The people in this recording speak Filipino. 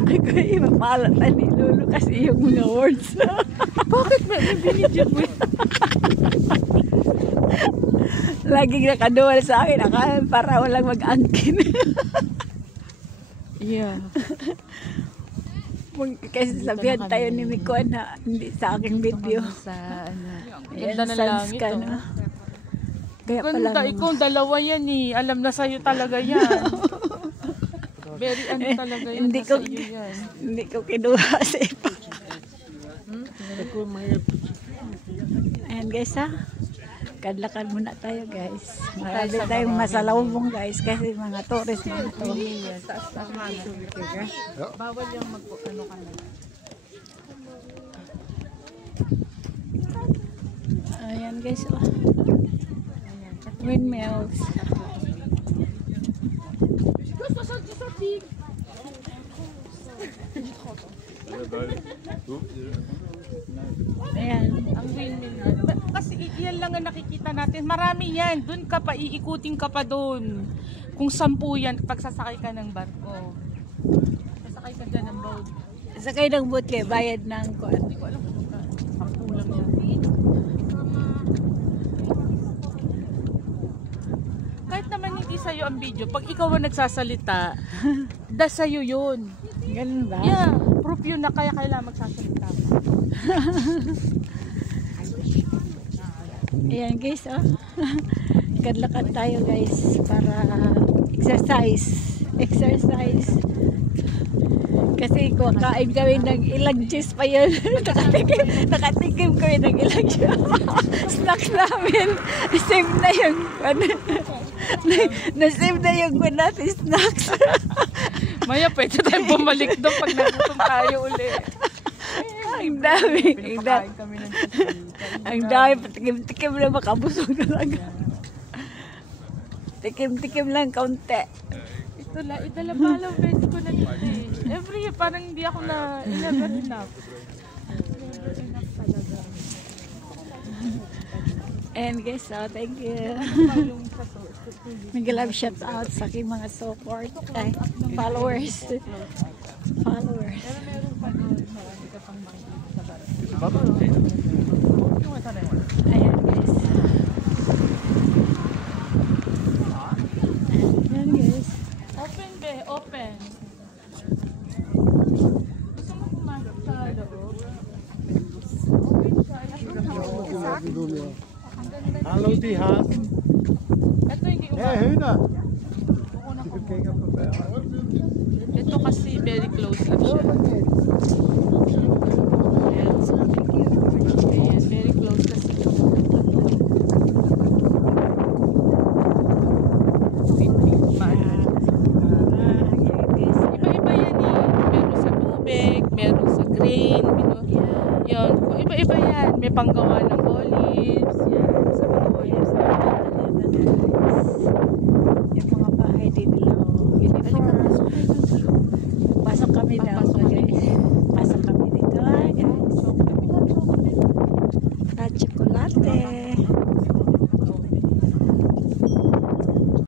Ako ipapalat na ni Lolo kasi yung mga words. Bakit may binidyo mo? Laging nakaduwal sa akin. Akala para walang mag-angkin. Yeah. Kasi sabihan tayo ni Miko na hindi sa aking video. Sa ano. Ayan, Ganda ng sans langit. ka, Oh. no? Kaya pala Ganda, ikaw dalawa yan eh. Alam na sa'yo talaga yan. Very ano talaga yan. Hindi ko, Sa'yo yan. hindi ko kinuha sa ipa. Ayan guys ha. Kadlakan muna tayo guys. Marami tayong masalawong guys kasi mga tourist mga to. Bawal yung mag-ano ka na. Ayan guys oh. Windmills. Ayan. Ang windmill. Kasi iyan lang ang nakikita natin. Marami yan. Doon ka pa, iikutin ka pa doon. Kung 10 yan, pagsasakay ka ng barko. Sasakay ka dyan ng boat. Sakay ng boat kayo, bayad ng kuan. Hindi ko alam kung saan. 10 lang yan. Kahit naman hindi sa'yo ang video, pag ikaw ang nagsasalita, sa'yo yun. Ganun ba? Yeah, proof yun na kaya kailangan magsasalita ka. Ayan guys oh. Kadlakan tayo guys para exercise. Kasi kain kami ng ilang juice pa yun. nakatikim kami ng ilang juice. Snacks namin. Save na yung na-save na yung natin snacks. Maya, pwede tayong bumalik doon pag nagutom tayo ulit. Ang dami. Pinapakain kami ng Ang dami. Patikim-tikim na makabusog talaga. Tikim-tikim lang kaunti. Ito lang, idalabalang beses ko na dito eh. Every year, parang hindi ako na, never enough. Never enough talaga. And guys, thank you. Yung sa Miguel love shout out sa aking mga support. Ay, followers. Followers. Pero meron pa doon, marami ka pang makikita sa barko. Yung ito na yun. Ayan guys. Ayan guys. Open be, open. Gusto mo pumasok sa loob? Open siya. Hallo die haat. Ito hindi Hé, umaga. Huna. Una ko. Kijk op de berg. Ito kasi very close lang siya. Ayan, so thank you. Yes, very close kasi. Iba-iba yan eh. Meron sa tubig, meron sa grain. Yun. Iba-iba yan. May panggawa ng olives. Yan. Sa mga olives. Yung mga bahay din nila. Pasok kami daw.